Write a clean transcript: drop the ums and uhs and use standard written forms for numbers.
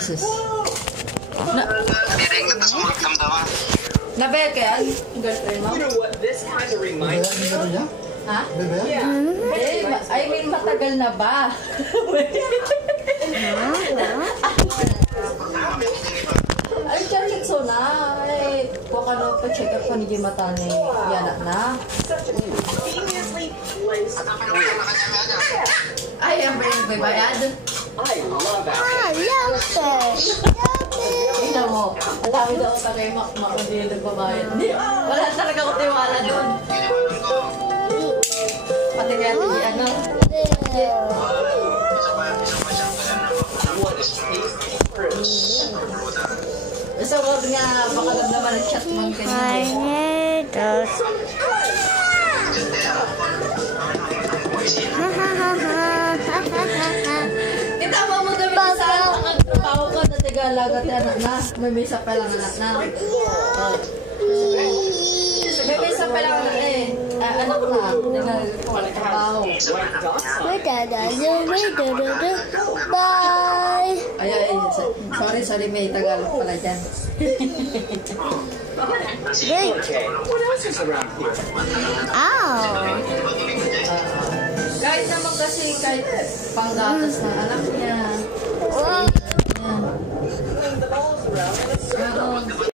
Jesus. Hindi rin ito sa magdamdaman. Nabel kaya girlfriend mo? You know what this kind of reminds me of? Ha? Yeah. I mean, matagal na ba? Ay, Charlie, so na. Ay, huwag ka na pa-check up pa ni Jimata ni Yana na. Conveniently placed. Ay, ang bayad. I love that. Ina mo, ang dami daw ka kay Makmak kung hindi nagbabayad. Wala talaga ko tiwala doon. Pati kaya ano? What is tasty fruit? Isa ko nga, baka lang naman ang chat mo kanina. Itama mo kami sa trabaho ko na Tagalagat anak na. May misa pa lang anak na. May misa pa lang anak anak na. Nagtrabaho. Bye. Ay, sorry, may Tagalog pala dyan. Okay. What else is around here? Kahit naman kasi kahit panggatas ng anak niya. The balls around.